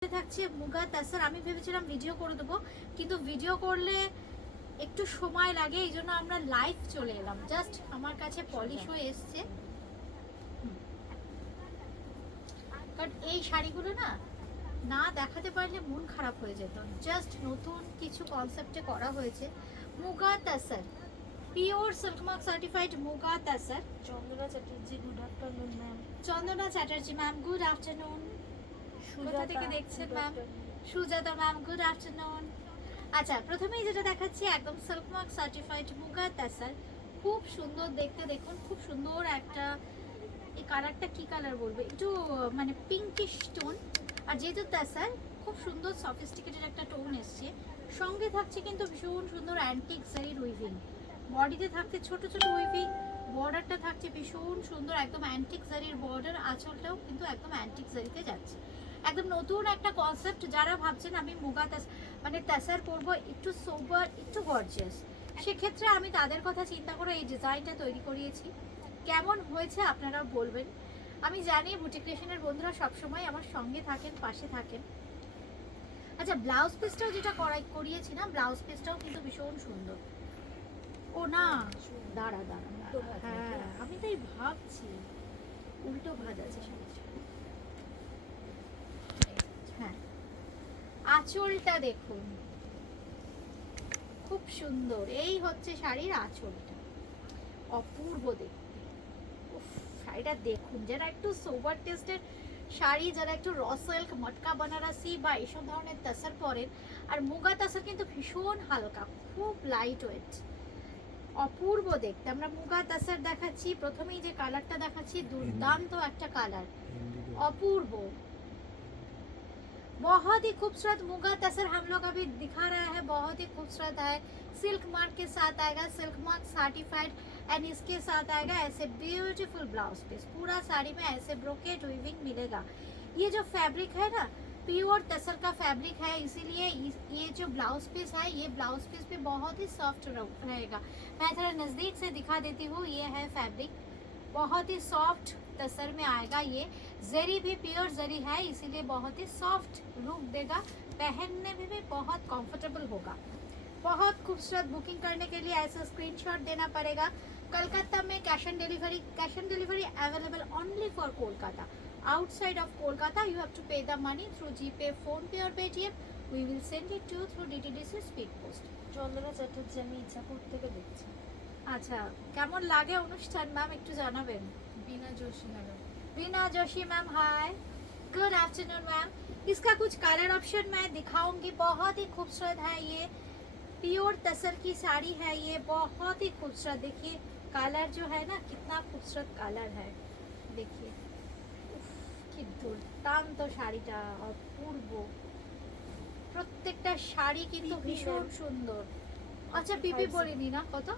থাকছে মুগা তাসার। আমি ভেবেছিলাম ভিডিও করে দেবো, কিন্তু ভিডিও করলে একটু সময় লাগে, এই জন্য আমরা লাইভ চলে এলাম। জাস্ট আমার কাছে পলিশ হয়ে এসছে, কারণ এই শাড়িগুলো না না দেখাতে পারলে মন খারাপ হয়ে যেত। জাস্ট নতুন কিছু কনসেপ্টে করা হয়েছে muga tasar, pure silk mark certified muga tasar. Chandana Chatterjee, good afternoon ma'am. Chandana Chatterjee ma'am, good afternoon. কোথা থেকে দেখছেন ma'am? Sujata ma'am, good afternoon. আচ্ছা, প্রথমেই যেটা দেখাচ্ছি একদম silk mark certified muga tasar, খুব সুন্দর দেখতে। দেখুন খুব সুন্দর একটা, এই কালারটা কি কালার বলবো, একটু মানে পিঙ্কিশ টোন। আর যেহেতু তাসার খুব সুন্দর সফিস্টিকেটেড একটা টোন এসছে, সঙ্গে থাকছে কিন্তু ভীষণ সুন্দর অ্যান্টিক জারির উইভিং। বডিতে থাকছে ছোট ছোট উইভিং, বর্ডারটা থাকছে ভীষণ সুন্দর একদম অ্যান্টিক জারির বর্ডার, আঁচলটাও কিন্তু একদম অ্যান্টিক জারিতে যাচ্ছে। একদম নতুন একটা কনসেপ্ট। যারা ভাবছেন আমি মুগা মানে তাসার পরবো, একটু সোবার একটু গর্জিয়াস, সেক্ষেত্রে আমি তাদের কথা চিন্তা করে এই ডিজাইনটা তৈরি করিয়েছি। কেমন হয়েছে আপনারা বলবেন। আমি জানি বুটিক ক্রিয়েশনের বন্ধুরা সবসময় আমার সঙ্গে থাকেন, পাশে থাকেন। আচ্ছা, ব্লাউজ পিসটাও যেটা করিয়েছি না, ব্লাউজ পিসটাও কিন্তু ভীষণ সুন্দর। ও না, দাঁড়া দাঁড়া, হ্যাঁ আমি তাই ভাবছি উল্টো ভাজ আছে শাড়িটা। হ্যাঁ, আঁচলটা দেখুন খুব সুন্দর। এই হচ্ছে শাড়ির আঁচলটা, অপূর্ব দেখতে। উফ, শাড়িটা দেখুন। যারা একটু সোবার টেস্টের শাড়ি, যারা একটু র সিল্ক, মটকা বানারসি বা এইসব ধরনের তাসার পরেন, আর মুগা তাসার কিন্তু ভীষণ হালকা, খুব লাইট ওয়েট, অপূর্ব দেখতে। আমরা মুগা তাসার দেখাচ্ছি, প্রথমেই যে কালারটা দেখাচ্ছি দুর্দান্ত একটা কালার, অপূর্ব। बहुत ही खूबसूरत मुगा तसर हम लोग अभी दिखा रहा है, बहुत ही खूबसूरत है। सिल्क मार्क के साथ आएगा, सिल्क मार्क सर्टिफाइड, एंड इसके साथ आएगा ऐसे ब्यूटीफुल ब्लाउज पीस। पूरा साड़ी में ऐसे ब्रोकेट वीविंग मिलेगा। ये जो फैब्रिक है ना, प्योर तसर का फैब्रिक है, इसीलिए ये जो ब्लाउज पीस है, ये ब्लाउज पीस भी बहुत ही सॉफ्ट रहेगा। मैं थोड़ा नज़दीक से दिखा देती हूँ। ये है फैब्रिक, बहुत ही सॉफ्ट तसर में आएगा। ये जरी भी प्योर जरी है, इसीलिए बहुत ही सॉफ्ट लुक देगा, पहनने में भी बहुत कंफर्टेबल होगा। बहुत खूबसूरत। बुकिंग करने के लिए ऐसा स्क्रीनशॉट देना पड़ेगा। कलकत्ता में cash on delivery available only for Kolkata. Outside of Kolkata you have to pay the money through GPay, PhonePe और Paytm. We will send it to through DTDC speed post. Chandana Chatterjee, আমি ইচ্ছাপুর থেকে দেখছি। আচ্ছা, কেমন লাগে অনুষ্ঠান ম্যাম একটু জানাবেন। बीना जोशी मैडम। बीना जोशी मैम, हाय, गुड आफ्टरनून मैम। इसका कुछ कलर ऑप्शन मैं दिखाऊंगी। बहुत ही खूबसूरत है, ये प्योर तसर की साड़ी है, ये बहुत ही खूबसूरत। देखिए कलर जो है ना, कितना खूबसूरत कलर है, देखिए। उफ, কি দুর্দান্ত শাড়িটা, অপূর্ব। প্রত্যেকটা শাড়ি কিন্তু ভীষণ সুন্দর। আচ্ছা, পিপি বলিনি না, কত?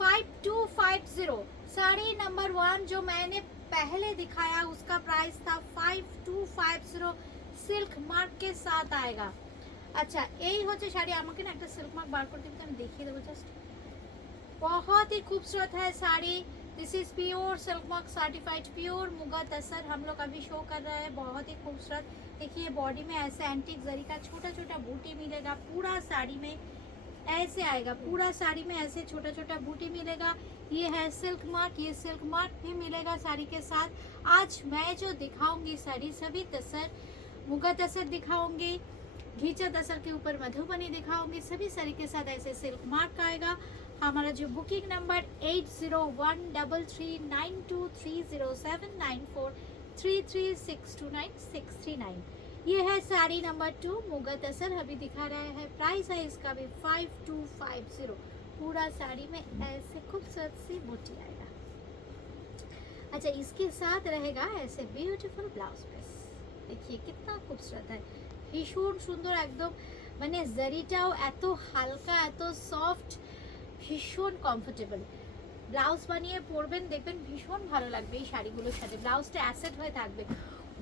5250। साड़ी नंबर 1 जो मैंने पहले दिखाया उसका प्राइस था 5250, सिल्क मार्क के साथ आएगा। अच्छा, यही होचे शाड़ी। আমাকে না একটা সিল্ক মার্ক বার করে দিতে, আমি দেখিয়ে দেবো জাস্ট। बहुत ही खूबसूरत है sari. This is pure silk mark certified pure muga tasar हम लोग अभी शो कर रहे हैं। बहुत ही खूबसूरत। देखिए बॉडी में ऐसे एंटीक जरी का छोटा छोटा बूटी मिलेगा, पूरा साड़ी में ऐसे आएगा, पूरा साड़ी में ऐसे छोटा छोटा बूटी मिलेगा। ये है सिल्क मार्क, ये सिल्क मार्क भी मिलेगा साड़ी के साथ। आज मैं जो दिखाऊंगी साड़ी सभी तसर, मुगा तसर दिखाऊंगी, घीचा तसर के ऊपर मधुबनी दिखाऊंगी, सभी साड़ी के साथ ऐसे सिल्क मार्क आएगा। हमारा जो बुकिंग नंबर 801393079433629639। ये है साड़ी नंबर 2 मुगा तसर, अभी दिखा रहा है। प्राइस है इसका भी 5250। पूरा साड़ी में ऐसे खूबसूरत सी बूटी आएगा। अच्छा, इसके साथ रहेगा ऐसे ब्यूटीफुल ब्लाउज पीस। देखिए कितना खूबसूरत है, भीषण सुंदर एकदम। মানে জারিটাও এত হালকা, এত সফট, ভীষণ কমফোর্টেবল। ব্লাউজ বানিয়ে পরবেন, দেখবেন ভীষণ ভালো লাগবে এই শাড়িগুলোর সাথে। ব্লাউজটা অ্যাসেট হয়ে থাকবে,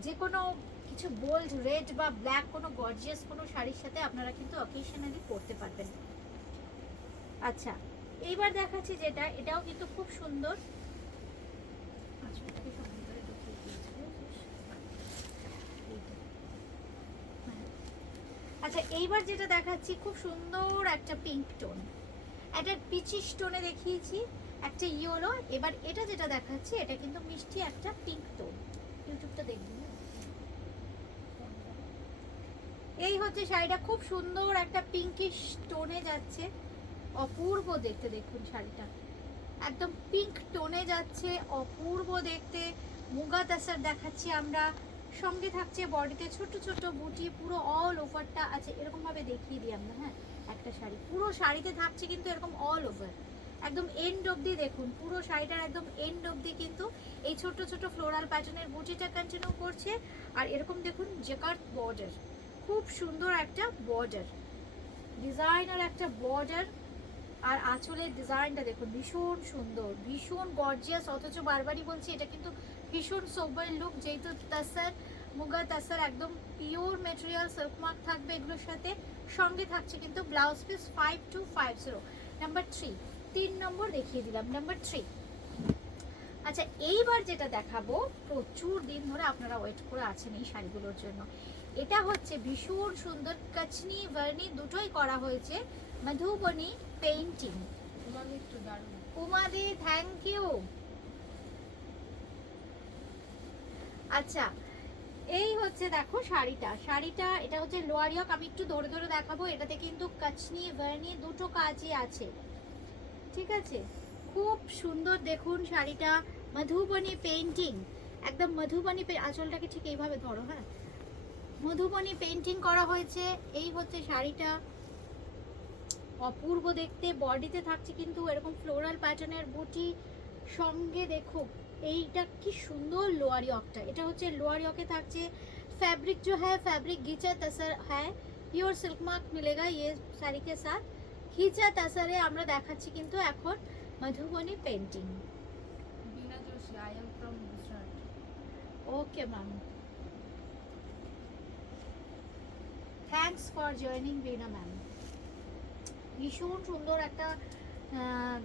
যে কোনো কিছু বোল্ড রেড বা ব্ল্যাক কোনো গর্জিয়াস কোনো শাড়ির সাথে আপনারা কিন্তু অকেশনালি পরতে পারবেন। আচ্ছা, এইবার দেখাচ্ছি যেটা, এটাও কিন্তু খুব সুন্দর। আচ্ছা এইবার যেটা দেখাচ্ছি খুব সুন্দর একটা পিঙ্ক টোন, একটা পিচিশ টোনে দেখিয়েছি, একটা ইয়েলো। এবার এটা যেটা দেখাচ্ছি এটা কিন্তু মিষ্টি একটা পিঙ্ক টোন। ইউটিউবটা দেখবি। এই হচ্ছে শাড়িটা, খুব সুন্দর একটা পিঙ্কিশ টোনে যাচ্ছে, অপূর্ব দেখতে। দেখুন শাড়িটা একদম পিঙ্ক টোনে যাচ্ছে, অপূর্ব দেখতে। মুগা তাসার দেখাচ্ছি আমরা, সঙ্গে থাকছে বডিতে ছোট ছোট বুটি, পুরো অল ওভারটা আছে। এরকম ভাবে দেখিয়ে দিই আমরা। হ্যাঁ, একটা শাড়ি পুরো শাড়িতে থাকছে কিন্তু এরকম অল ওভার, একদম এন্ড অবধি দেখুন, পুরো শাড়িটার একদম এন্ড অবধি কিন্তু এই ছোট ছোট ফ্লোরাল প্যাটার্নের বুটিটা কন্টিনিউ করছে। আর এরকম দেখুন জেকার্ড বর্ডার, খুব সুন্দর একটা বর্ডার, ডিজাইনার একটা বর্ডার। আর আঁচলের ডিজাইনটা দেখুন ভীষণ সুন্দর, ভীষণ গর্জিয়াস। অথচ বারবারই বলছি এটা কিন্তু ভীষণ সোবার লুক, যেহেতু তাসার, মুগা তাসার একদম পিওর মেটেরিয়াল, সিল্ক মার্ক থাকবে এগুলোর সাথে। সঙ্গে থাকছে কিন্তু ব্লাউজ পিস 5250। নাম্বার 3, 3 নম্বর দেখিয়ে দিলাম, নাম্বার 3। আচ্ছা এইবার যেটা দেখাবো, প্রচুর দিন ধরে আপনারা ওয়েট করে আছেন এই শাড়িগুলোর জন্য। এটা হচ্ছে ভীষণ সুন্দর কাচনি ভার্নি দুটোই করা হয়েছে, মধুবনী পেইন্টিং। তোমাকে একটু দারুণ। উমাদি থ্যাংক ইউ। আচ্ছা এই হচ্ছে দেখো শাড়িটা, শাড়িটা এটা হচ্ছে লোয়ার ইয়ক। আমি একটু ধরে ধরে দেখাবো। এটাতে কিন্তু কাচনি ভার্নি দুটো কাজই আছে, ঠিক আছে। খুব সুন্দর দেখুন শাড়িটা, মধুবনী পেইন্টিং, একদম মধুবনী। আঁচলটাকে ঠিক এইভাবে ধরো, হ্যাঁ, মধুবনী পেইন্টিং করা হয়েছে। এই হচ্ছে শাড়িটা, অপূর্ব দেখতে। বডিতে থাকছে কিন্তু এরকম ফ্লোরাল প্যাটার্নের বুটি, সঙ্গে দেখো এইটা কি সুন্দর লোয়ার ইয়কটা। এটা হচ্ছে লোয়ার ইয়কে থাকছে। फैब्रिक जो है फैब्रिक घिचा तसर है, प्योर सिल्क मार्क मिलेगा ये শাড়ি के साथ। ঘিচা তাসারে আমরা দেখাচ্ছি কিন্তু এখন Madhubani painting. Beena Joshi, I am from Gujarat. Okay ma'am, thanks for joining Beena ma'am. ভীষণ সুন্দর একটা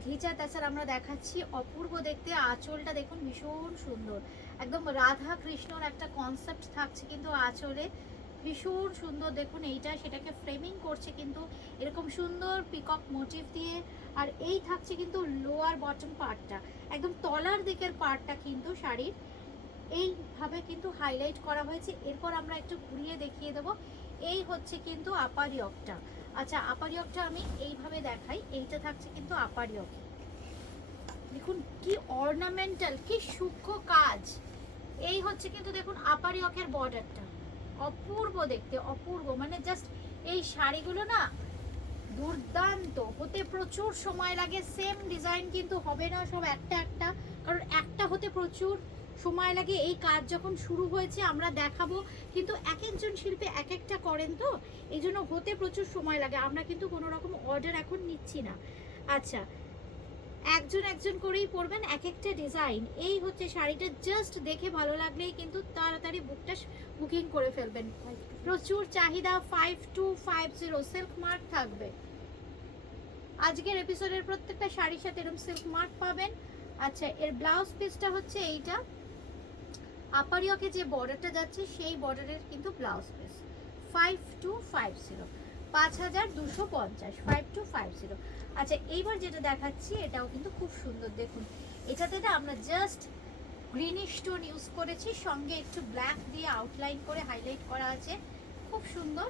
ঘিচা তাছাড়া আমরা দেখাচ্ছি, অপূর্ব দেখতে। আঁচলটা দেখুন ভীষণ সুন্দর, একদম রাধা কৃষ্ণর একটা কনসেপ্ট থাকছে কিন্তু আঁচলে, ভীষণ সুন্দর দেখুন। এইটা সেটাকে ফ্রেমিং করছে কিন্তু এরকম সুন্দর পিকক মোটিভ দিয়ে। আর এই থাকছে কিন্তু লোয়ার বটম পার্টটা, একদম তলার দিকের পার্টটা কিন্তু শাড়ির এইভাবে কিন্তু হাইলাইট করা হয়েছে। এরপর আমরা একটু ঘুরিয়ে দেখিয়ে দেবো। এই হচ্ছে কিন্তু আপার ইয়কটা। আচ্ছা আপার ইয়কটা আমি এইভাবে দেখাই। এইটা থাকছে কিন্তু আপার ইয়ক, দেখুন কি অর্নামেন্টাল, কি সূক্ষ্ম কাজ। এই হচ্ছে কিন্তু দেখুন আপার ইয়কের বর্ডারটা, অপূর্ব দেখতে, অপূর্ব। মানে জাস্ট এই শাড়িগুলো না দুর্দান্ত, হতে প্রচুর সময় লাগে। সেম ডিজাইন কিন্তু হবে না সব একটা একটা, কারণ একটা হতে প্রচুর সময় লাগে। এই কাজ যখন শুরু হয়েছে আমরা দেখাবো, কিন্তু এক একজন শিল্পী এক একটা করেন, তো এই জন্য হতে প্রচুর সময় লাগে। আমরা কিন্তু কোনো রকম অর্ডার এখন নিচ্ছি না। আচ্ছা একজন একজন করেই পরবেন এক একটা ডিজাইন। এই হচ্ছে শাড়িটা, জাস্ট দেখে ভালো লাগলেই কিন্তু তাড়াতাড়ি বুকিং করে ফেলবেন। প্রচুর চাহিদা, 5250 সিল্ক মার্ক থাকবে। আজকের এপিসোডের প্রত্যেকটা শাড়ির সাথে এরকম সিল্ক মার্ক পাবেন। আচ্ছা এর ব্লাউজ পিসটা হচ্ছে এইটা, আপার ইয়কে যে বর্ডারটা যাচ্ছে সেই বর্ডারের কিন্তু ব্লাউজ পিস 5250, 5250, 5250। আচ্ছা এইবার যেটা দেখাচ্ছি এটাও কিন্তু খুব সুন্দর দেখুন। এটাতে না আমরা জাস্ট গ্রিনিশ টোন ইউজ করেছি, সঙ্গে একটু ব্ল্যাক দিয়ে আউটলাইন করে হাইলাইট করা আছে, খুব সুন্দর।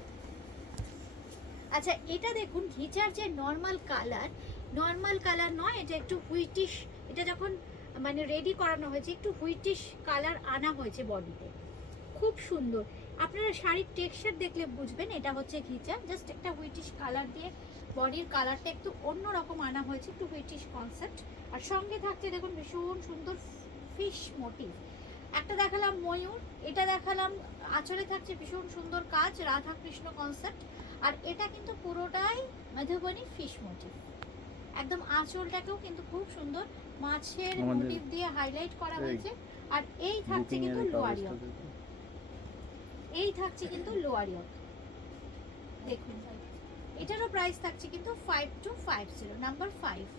আচ্ছা এটা দেখুন ঘিচার যে নর্মাল কালার নয়, এটা একটু হুইটিশ। এটা যখন মানে রেডি করানো হয়েছে একটু হুইটিশ কালার আনা হয়েছে বডিতে, খুব সুন্দর। আপনারা শাড়ির টেক্সচার দেখলে বুঝবেন এটা হচ্ছে ঘিচা। জাস্ট একটা হুইটিশ কালার দিয়ে বডির কালারটা একটু অন্যরকম আনা হয়েছে, একটু হুইটিশ কনসেপ্ট। আর সঙ্গে থাকছে দেখুন ভীষণ সুন্দর ফিশ মোটিভ। একটা দেখালাম ময়ূর, এটা দেখালাম আঁচলে থাকছে ভীষণ সুন্দর কাজ, রাধা কৃষ্ণ কনসেপ্ট। আর এটা কিন্তু পুরোটাই মধুবনী ফিশ মোটিভ, একদম আঁচলটাকেও কিন্তু খুব সুন্দর মাছের মোটিভ দিয়ে হাইলাইট করা হয়েছে। আর এই থাকছে কিন্তু লোয়ার ইয়ক, এই থাকছে কিন্তু লোয়ার ইয়ক দেখুন। এটারও প্রাইস থাকছে কিন্তু 5250, নাম্বার 5,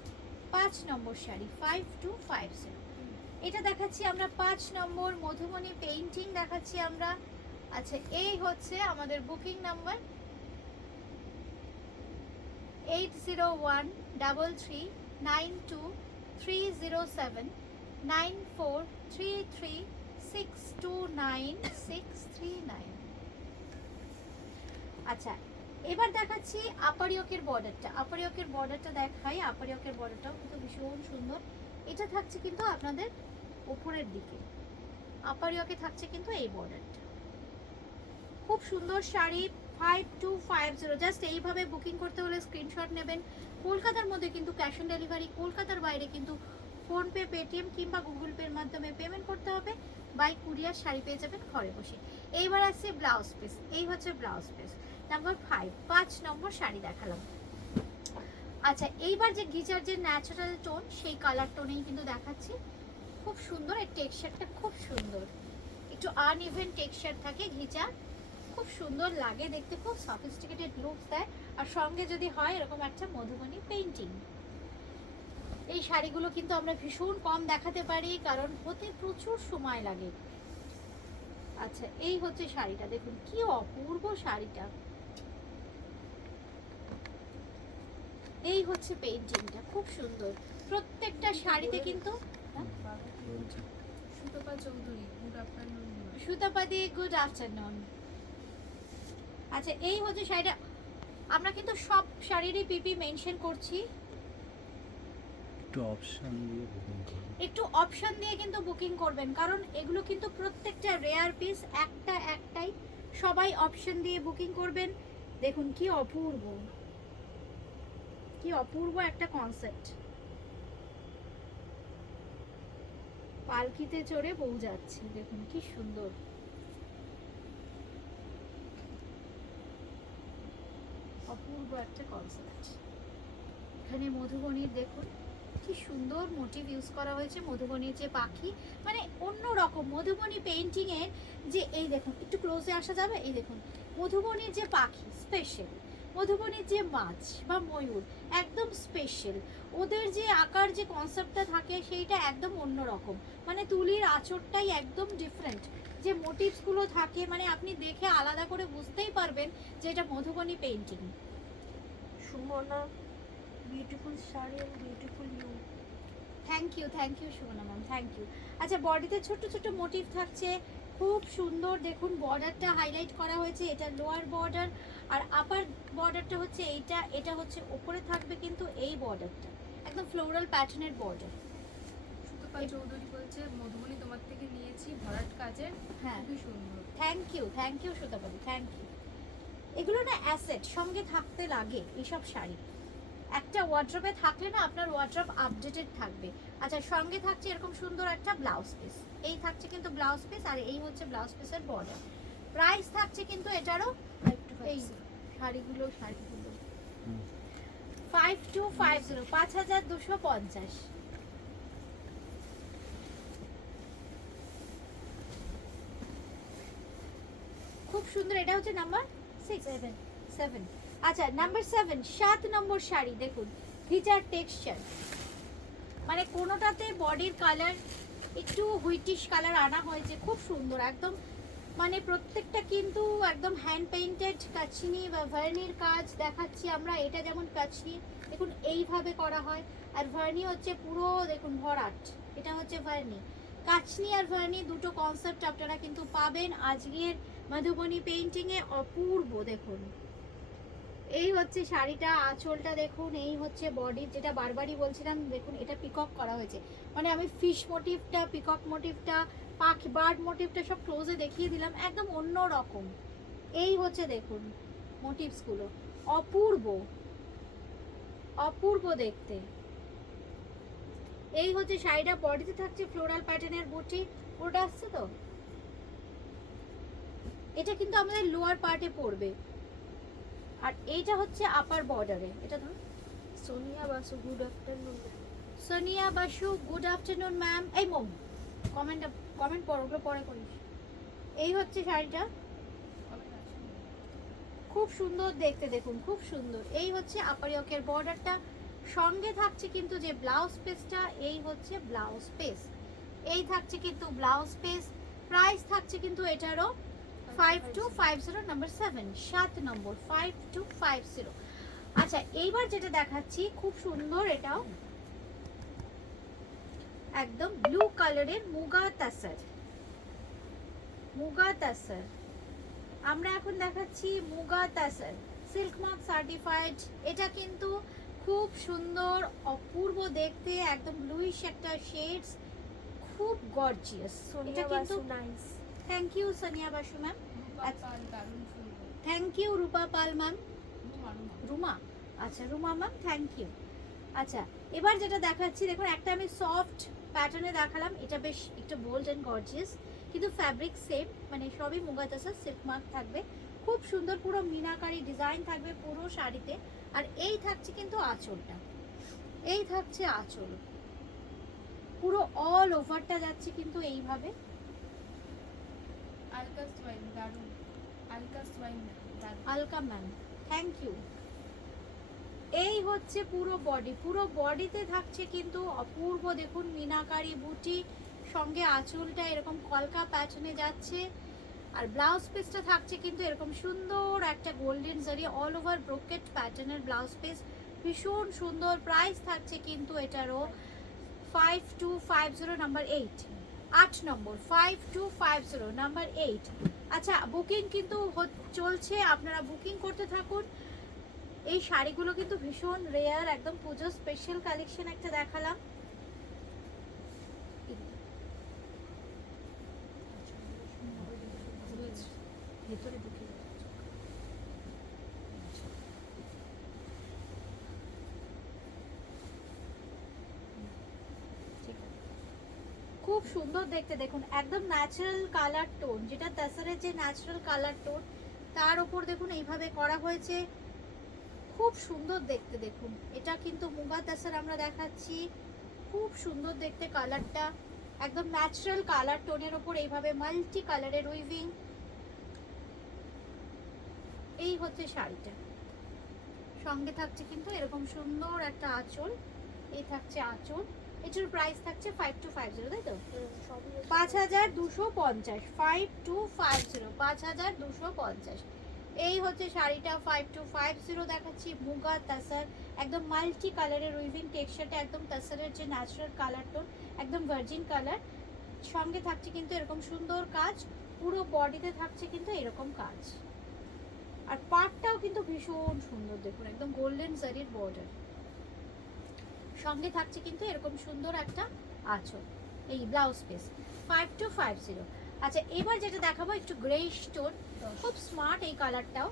5 নম্বর শাড়ি 5250। এটা দেখাচ্ছি আমরা 5 নম্বর মধুবনী পেইন্টিং দেখাচ্ছি আমরা। আচ্ছা এই হচ্ছে আমাদের বুকিং নাম্বার 801339239433629 আচ্ছা, এবার দেখাচ্ছি আপার ইয়োকের বর্ডারটা। আপার ইয়োকের বর্ডারটা দেখাই। আপার ইয়োকের বর্ডারটাও কিন্তু ভীষণ সুন্দর। এটা থাকছে কিন্তু আপনাদের উপরের দিকে। আপার ইয়োকে থাকছে কিন্তু এই বর্ডারটা। খুব সুন্দর শাড়ি। 5250। জাস্ট এইভাবে বুকিং করতে হলে স্ক্রিনশট নেবেন। কলকাতার মধ্যে কিন্তু ক্যাশ অন ডেলিভারি, কলকাতার বাইরে কিন্তু ফোনপে, পেটিএম কিংবা গুগল পের মাধ্যমে পেমেন্ট করতে হবে। বাই কুরিয়ার শাড়ি পেয়ে যাবেন ঘরে বসে। এইবার আসছে ব্লাউজ পিস। এই হচ্ছে ব্লাউজ পিস নাম্বার 5, 5 নম্বর শাড়ি দেখালাম। আচ্ছা, এইবার যে গিজার যে ন্যাচারাল টোন, সেই কালার টোনেই কিন্তু দেখাচ্ছি। খুব সুন্দর, এর টেক্সচারটা খুব সুন্দর। একটু আনইভেন টেক্সচার থাকে ঘিচার, খুব সুন্দর লাগে দেখতে, খুব সফিস্টিকেটেড লুকস দেয়। আর সঙ্গে যদি হয় এরকম একটা মধুবনী পেইন্টিং। এই শাড়িগুলো কিন্তু আমরা ভীষণ কম দেখাতে পারি, কারণ হতে প্রচুর সময় লাগে। আচ্ছা, এই হচ্ছে শাড়িটা, দেখুন কি অপূর্ব শাড়িটা। এই হচ্ছে পেইন্টিংটা, খুব সুন্দর। প্রত্যেকটা শাড়িতে কিন্তু সুতপা চৌধুরী, গুড আফটারনুন। সুতাপাদি, গুড আফটারনুন। আচ্ছা, এই হচ্ছে শাড়িটা। আমরা কিন্তু সব শাড়িরই পিপি মেনশন করছি। একটু অপশন দিয়ে কিন্তু বুকিং করবেন, কারণ এগুলো কিন্তু প্রত্যেকটা রেয়ার পিস, একটাই। সবাই অপশন দিয়ে বুকিং করবেন। দেখুন কি অপূর্ব, কি অপূর্ব একটা কনসেপ্ট। পালকিতে চড়ে বউ যাচ্ছে, দেখুন কি সুন্দর। অপূর্ব একটা কনসেপ্ট। এখানে মধুবনীর দেখুন কি সুন্দর মোটিভ ইউজ করা হয়েছে। মধুবনীর যে পাখি, মানে অন্য রকম মধুবনী পেইন্টিং এর যে, এই দেখুন একটু ক্লোজে আসা যাবে, এই দেখুন মধুবনীর যে পাখি স্পেশাল, মধুবনীর যে মাছ বা ময়ূর একদম স্পেশাল। ওদের যে আকার যে কনসেপ্টটা থাকে সেইটা একদম অন্য রকম, মানে তুলির আঁচড়টাই একদম ডিফারেন্ট। যে মোটিভসগুলো থাকে, মানে আপনি দেখে আলাদা করে বুঝতেই পারবেন যে এটা Madhubani painting. Sumana, beautiful sari and beautiful you. Thank you Sumana ma'am, thank you. আচ্ছা, বডিতে ছোট ছোট মোটিভ থাকছে, খুব সুন্দর। দেখুন বর্ডারটা হাইলাইট করা হয়েছে, এটা লোয়ার বর্ডার। আর আপার বর্ডারটা হচ্ছে এইটা, এটা হচ্ছে উপরে থাকবে কিন্তু এই বর্ডারটা একদম ফ্লোরাল প্যাটার্নের বর্ডার। সুতপা চৌধুরী বলছে, মধুবনী তোমার থেকে নিয়েছি ভরাট কাজের, হ্যাঁ, খুবই সুন্দর। থ্যাংক ইউ সুতাপাদি, থ্যাংক ইউ। এগুলো না অ্যাসেট, সঙ্গে থাকতে লাগে এইসব শাড়ি। একটা ওয়ার্ড্রপে থাকলে না আপনার ওয়ার্ড্রপ আপডেটেড থাকবে। আচ্ছা, সঙ্গে থাকছে এরকম সুন্দর একটা ব্লাউজ পিস। এই থাকছে কিন্তু ব্লাউজ পিস, আর এই হচ্ছে ব্লাউজ পিসের বর্ডার। প্রাইস থাকছে কিন্তু এটারও, এই শাড়িগুলো 5250, 5250। খুব সুন্দর। এটা হচ্ছে নাম্বার 7। আচ্ছা, নাম্বার 7, 7 নম্বর শাড়ি দেখুন, ফিচার টেক্সচার, মানে কোনোটাতে বডির কালার একটু হুইটিশ কালার আনা হয়েছে, খুব সুন্দর একদম। মানে প্রত্যেকটা কিন্তু একদম হ্যান্ড পেইন্টেড কাচনি বা ভার্নির কাজ দেখাচ্ছি আমরা। এটা যেমন কাচনি দেখুন এইভাবে করা হয়, আর ভার্নি হচ্ছে পুরো দেখুন ভরাট। এটা হচ্ছে ভার্নি। কাচনি আর ভার্নি দুটো কনসেপ্ট আপনারা কিন্তু পাবেন আজকের মধুবনী পেইন্টিংয়ে। অপূর্ব দেখুন। এই হচ্ছে শাড়িটা, আঁচলটা দেখুন, এই হচ্ছে বডি, যেটা বারবারই বলছিলাম। দেখুন এটা পিকক করা হয়েছে, মানে আমি ফিশ মোটিভটা, পিকক মোটিভটা, পাখি বার্ড মোটিভটা সব ক্লোজে দেখিয়ে দিলাম, একদম অন্য রকম। এই হচ্ছে দেখুন মোটিভসগুলো, অপূর্ব অপূর্ব দেখতে। এই হচ্ছে শাড়িটা, বডিতে থাকছে ফ্লোরাল প্যাটার্নের বুটি। পুরোটা আসছে তো, এটা কিন্তু আমাদের লোয়ার পার্টে পড়বে। আর এইটা হচ্ছে আপার বর্ডারে। এটা ধরুন Sonia Basu, good afternoon. Sonia Basu, good afternoon ma'am. এই মোম কমেন্ট পড়ো, ওগুলো পরে করিস। এই হচ্ছে শাড়িটা, খুব সুন্দর দেখতে, দেখুন খুব সুন্দর। এই হচ্ছে আপার ইয়োকের বর্ডারটা, সঙ্গে থাকছে কিন্তু যে ব্লাউজ পিসটা, এই হচ্ছে ব্লাউজ পিস। এই থাকছে কিন্তু ব্লাউজ পিস। প্রাইস থাকছে কিন্তু এটারও 5250, নাম্বার 7, 7 নম্বর 5250। আচ্ছা এইবার যেটা দেখাচ্ছি খুব সুন্দর, এটাও একদম ব্লু কালারের মুগা তাসার। মুগা তাসার আমরা এখন দেখাচ্ছি মুগা তাসার সিল্ক মার্ক সার্টিফাইড। এটা কিন্তু খুব সুন্দর, অপূর্ব দেখতে, একদম ব্লুইশ একটা শেডস, খুব গর্জিয়াস। সোনিয়া এটা কিন্তু Basu nice. Thank you Sonia Basu ma'am, Rupa Pal দারুণ সুন্দর। Thank you Rupa Pal ma'am. Ruma Ruma. Ruma, আচ্ছা রুমা ম্যাম থ্যাংক ইউ। আচ্ছা এবার যেটা দেখাচ্ছি দেখুন, একটা আমি সফট প্যাটার্নে দেখালাম, এটা বেশ একটু বোল্ড অ্যান্ড গর্জিয়াস, কিন্তু ফ্যাব্রিক সেম, মানে সবই মুগা তাসার সিল্ক মার্ক থাকবে, খুব সুন্দর পুরো মিনাকারি ডিজাইন থাকবে পুরো শাড়িতে। আর এই থাকছে কিন্তু আঁচলটা, এই থাকছে আঁচল, পুরো অল ওভারটা যাচ্ছে কিন্তু এইভাবে। আলকা সোয়াইন দারুণ। আলকা সোয়াইন দারুণ। Alka ma'am thank you. এই হচ্ছে পুরো বডি, পুরো বডিতে থাকছে কিন্তু অপূর্ব, দেখুন মিনাকারি বুটি, সঙ্গে আঁচলটা এরকম কলকা প্যাটার্নে যাচ্ছে। আর ব্লাউজ পিসটা থাকছে কিন্তু এরকম সুন্দর একটা গোল্ডেন জারি অল ওভার ব্রোকেট প্যাটার্নের ব্লাউজ পিস, ভীষণ সুন্দর। প্রাইস থাকছে কিন্তু এটারও 5250 নাম্বার 8, 8 নম্বর 5250 নাম্বার 8। আচ্ছা বুকিং কিন্তু চলছে, আপনারা বুকিং করতে থাকুন। এই শাড়িগুলো কিন্তু ভীষণ রেয়ার, একদম পুজো স্পেশাল কালেকশন একটা দেখালাম। ভেতরে ঢুকে খুব সুন্দর দেখতে, দেখুন একদম ন্যাচারাল কালার টোন, যেটা তাসারের যে ন্যাচারাল কালার টোন তার উপর দেখুন এইভাবে করা হয়েছে, খুব সুন্দর দেখতে। দেখুন এটা কিন্তু মুগা তাসার আমরা দেখাচ্ছি, খুব সুন্দর দেখতে কালারটা, একদম ন্যাচারাল কালার টোনের উপর এইভাবে মাল্টি কালারের উইভিং। এই হচ্ছে শাড়িটা, সঙ্গে থাকছে কিন্তু এরকম সুন্দর একটা আঁচল, এই থাকছে আঁচল। এটার প্রাইস থাকছে 5250, তাই তো? 5250, 5250, 5250। এই হচ্ছে শাড়িটা 5250 দেখাচ্ছি, মুগা তাসার, একদম মাল্টি কালারের উইভিং টেক্সচারটা, একদম তাসারের যে ন্যাচারাল কালার টোন, একদম ভার্জিন কালার, সঙ্গে থাকছে কিন্তু এরকম সুন্দর কাজ, পুরো বডিতে থাকছে কিন্তু এরকম কাজ। আর পাটটাও কিন্তু ভীষণ সুন্দর, দেখুন একদম গোল্ডেন জারির বর্ডার, সঙ্গে থাকছে কিন্তু এরকম সুন্দর একটা আঁচল, এই ব্লাউজ পিস 5250। আচ্ছা এবার যেটা দেখাবো একটু গ্রেইশ টোন, খুব স্মার্ট এই কালারটাও,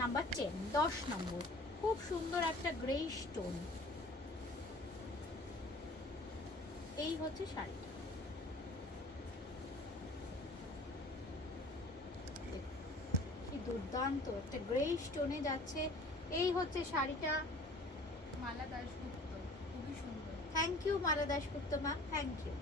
নাম্বার 10, 10 নম্বর, খুব সুন্দর একটা গ্রেইশ টোন। এই হচ্ছে শাড়িটা, কি দুর্দান্ত একটা গ্রেইশ টোনে যাচ্ছে। এই হচ্ছে শাড়িটা, মালা দাশগুপ্ত, খুবই সুন্দর। Thank you Mala Dasgupta ma'am, thank you.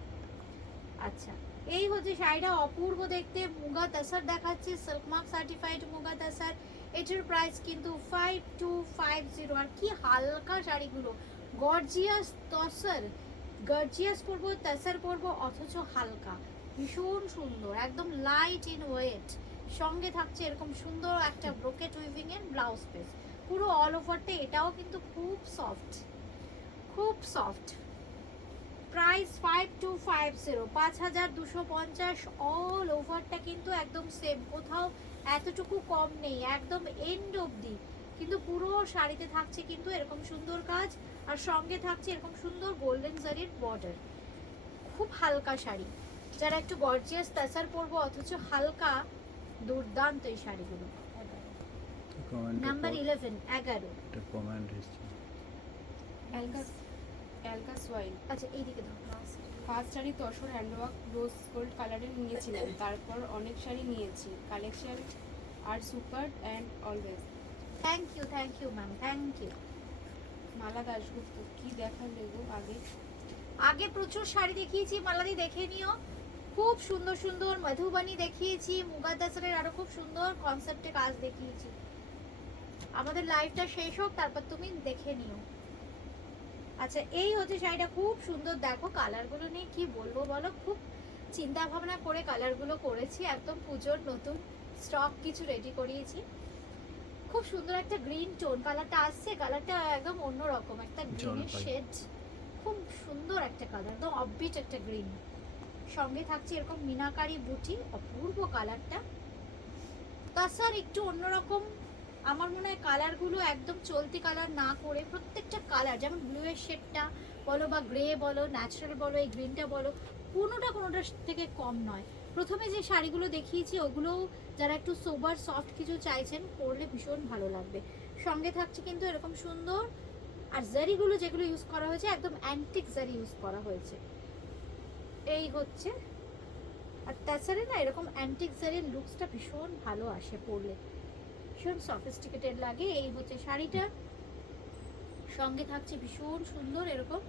আচ্ছা এই হচ্ছে শাড়িটা, অপূর্ব দেখতে, মুগা তাসার দেখাচ্ছে, silk mark certified muga tussar. এটার প্রাইস কিন্তু 5250। আর কি হালকা শাড়িগুলো, গর্জিয়াস তসর, গর্জিয়াস পরবো, তাসার পরবো, অথচ হালকা, ভীষণ সুন্দর, একদম লাইট ইন ওয়েট, সঙ্গে থাকছে এরকম সুন্দর একটা ব্রোকেট উইভিং এর ব্লাউজ পিস, পুরো অল ওভারটা। এটাও কিন্তু খুব সফট, খুব সফট। প্রাইস 5250, 5250, অল ওভারটা কিন্তু একদম সেম, কোথাও এতটুকু কম নেই, একদম এন্ড অবধি কিন্তু পুরো শাড়িতে থাকছে কিন্তু এরকম সুন্দর কাজ, আর সঙ্গে থাকছে এরকম সুন্দর গোল্ডেন জারির বর্ডার। খুব হালকা শাড়ি, যারা একটু গর্জিয়াস তাসার পরবো অথচ হালকা, দুর্দান্ত এই শাড়িগুলো। নাম্বার 11, 11। একটা কমেন্ট এসেছে। অ্যালকা সোয়াইন। আচ্ছা এইদিকে দাও। First sari tasar handwork rose gold কালারের নিয়েছিলাম, তারপর অনেক শাড়ি নিয়েছি, কালেকশন আর super and always. Thank you ma'am, thank you. Mala Dasgupta, কি দেখালে গো আগে? আগে প্রচুর শাড়ি দেখিয়েছি, মালাদি দেখে নিও, খুব সুন্দর সুন্দর মধুবানি দেখিয়েছি, মুগা তাসারের আরো খুব সুন্দর কনসেপ্টে কাজ দেখিয়েছি। আমাদের লাইভটা শেষ হোক তারপর তুমি দেখে নিও। আচ্ছা এই হচ্ছে শাড়িটা, খুব সুন্দর, দেখো কালারগুলো নিয়ে কি বলবো বলো, খুব চিন্তা ভাবনা করে কালারগুলো করেছি, একদম পুজোর নতুন স্টক কিছু রেডি করিয়েছি, খুব সুন্দর একটা গ্রিন টোন কালারটা আসছে, কালারটা একদম অন্যরকম একটা গ্রিনের জলপাই। শেড, খুব সুন্দর একটা কালার, একদম অফবিট একটা গ্রিন। সঙ্গে থাকছে এরকম মিনাকারি বুটি, অপূর্ব কালারটা। তাছাড়া একটু অন্যরকম, আমার মনে হয় কালারগুলো একদম চলতি কালার না করে প্রত্যেকটা কালার, যেমন ব্লু এর শেডটা বলো বা গ্রে বলো, ন্যাচারাল বলো, এই গ্রিনটা বলো, কোনোটার থেকে কম নয়। প্রথমে যে শাড়িগুলো দেখিয়েছি ওগুলো যারা একটু সোবার সফট কিছু চাইছেন পরলে ভীষণ ভালো লাগবে। সঙ্গে থাকছে কিন্তু এরকম সুন্দর, আর জারিগুলো যেগুলো ইউজ করা হয়েছে একদম অ্যান্টিক জারি ইউজ করা হয়েছে। এই হচ্ছে, আর তাছাড়া না এরকম অ্যান্টিক জারির লুকসটা ভীষণ ভালো আসে পরলে, ভীষণ সফিস্টিকেটেড লাগে। এই হচ্ছে শাড়িটা, সঙ্গে থাকছে ভীষণ সুন্দর এরকম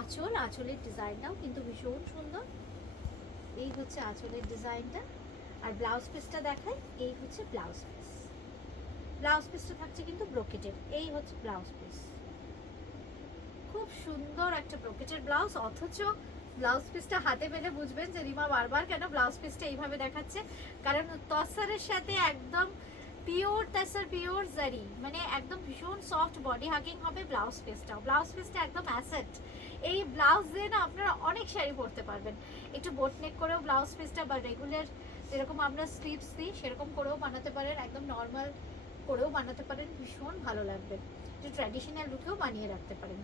আঁচল, আঁচলের ডিজাইনটাও কিন্তু ভীষণ সুন্দর। এই হচ্ছে আঁচলের ডিজাইনটা, আর ব্লাউজ পিসটা দেখাই, এই হচ্ছে ব্লাউজ পিস। ব্লাউজ পিসটা থাকছে কিন্তু ব্রোকেটেড, এই হচ্ছে ব্লাউজ পিস, খুব সুন্দর একটা ব্রোকেটেড ব্লাউজ। অথচ ব্লাউজ পিসটা হাতে পেলে বুঝবেন যে রিমা বারবার কেন ব্লাউজ পিসটা এইভাবে দেখাচ্ছে, কারণ তসরের সাথে একদম পিওর তাসার, পিওর জারি, মানে একদম ভীষণ সফট বডি হাগিং হবে ব্লাউজ পিসটাও। ব্লাউজ পিসটা একদম অ্যাসেট, এই ব্লাউজ দিয়ে না আপনারা অনেক শাড়ি পরতে পারবেন। একটু বোট নেক করেও ব্লাউজ পিসটা, বা রেগুলার যেরকম আমরা স্লিভস দিই সেরকম করেও বানাতে পারেন, একদম নর্মাল করেও বানাতে পারেন, ভীষণ ভালো লাগবে। একটু ট্র্যাডিশনাল লুকেও বানিয়ে রাখতে পারেন।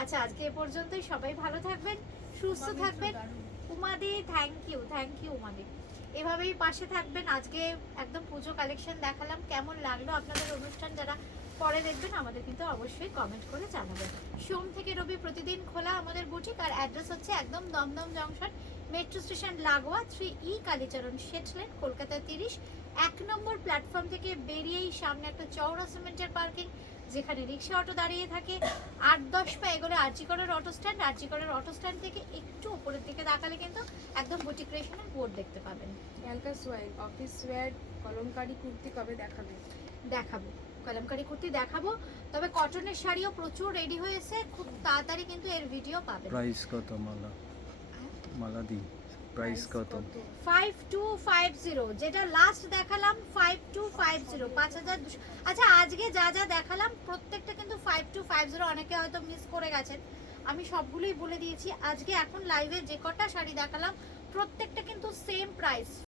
আচ্ছা, আজকে এ পর্যন্তই। সবাই ভালো থাকবেন, সুস্থ থাকবেন। উমাদি, থ্যাংক ইউ উমাদি, এভাবেই পাশে থাকবেন। আজকে একদম পুজো কালেকশন দেখালাম, কেমন লাগলো আপনাদের অনুষ্ঠান যারা পরে দেখবেন আমাদের কিন্তু অবশ্যই কমেন্ট করে জানাবেন। সোম থেকে রবি প্রতিদিন খোলা আমাদের বুটিক, আর অ্যাড্রেস হচ্ছে একদম দমদম জংশন, মেট্রো স্টেশন লাগোয়া, 3E কালীচরণ শেঠ লেন, কলকাতা 30। 1 নম্বর প্ল্যাটফর্ম থেকে বেরিয়েই সামনে একটা চওড়া সিমেন্টের পার্কিং, যেখানে রিক্সা অটো দাঁড়িয়ে থাকে। 8-10 পা এগোলে আরজিকরের অটো স্ট্যান্ড, আরজিকরের অটো স্ট্যান্ড থেকে একটু উপরের দিকে তাকালে কিন্তু একদম বুটিক ক্রিয়েশনের বোর্ড দেখতে পাবেন। ক্যালকাস ওয়াইন অফিস ওয়্যার কলমকারি কুর্তি কবে দেখাবে? দেখাবো, কলমকারি কুর্তি দেখাবো, তবে কটনের শাড়িও প্রচুর রেডি হয়েছে, খুব তাড়াতাড়ি কিন্তু এর ভিডিও পাবেন। প্রাইস কত মালা? মালা দি প্রাইস কত? 5250, যেটা লাস্ট দেখালাম 5250, 5200। আচ্ছা, আজকে যা যা দেখালাম প্রত্যেকটা কিন্তু 5250, অনেকে হয়তো মিস করে গেছেন, আমি সবগুলোই বলে দিয়েছি। আজকে এখন লাইভে যে কটা শাড়ি দেখালাম প্রত্যেকটা কিন্তু সেম প্রাইস